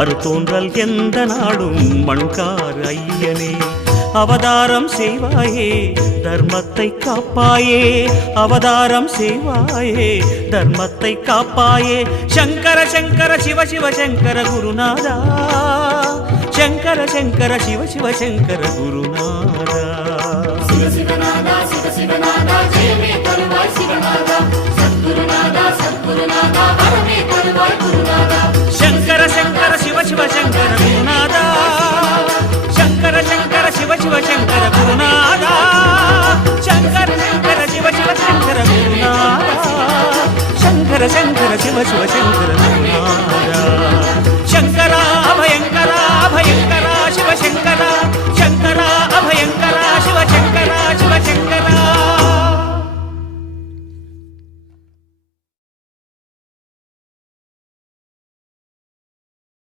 அருத்தோன்றல் எந்த நாடும் மண்கார் ஐயனே அவதாரம் செய்வாயே தர்மத்தை காப்பாயே அவதாரம் செய்வாயே தர்மத்தை காப்பாயே சங்கர சங்கர சிவ சிவ சங்கர குருநாதா சங்கர சங்கர சிவ சிவ சங்கர குருநாதா சிவ சிவநாதா சிவ சிவநாதா ஜெயமே தருவாய் சிவநாதா சத்குருநாதா சத்குருநாதா வரமே தருவாய் குருநாதா சங்கர சங்கர சிவ சிவ சங்கர குருநாதா சங்கர சங்கர சிவ சிவ சங்கர குருநாதா சங்கர சங்கர சிவ சிவ சங்கர குருநாதா சங்கர சங்கர சிவ சிவ சங்கர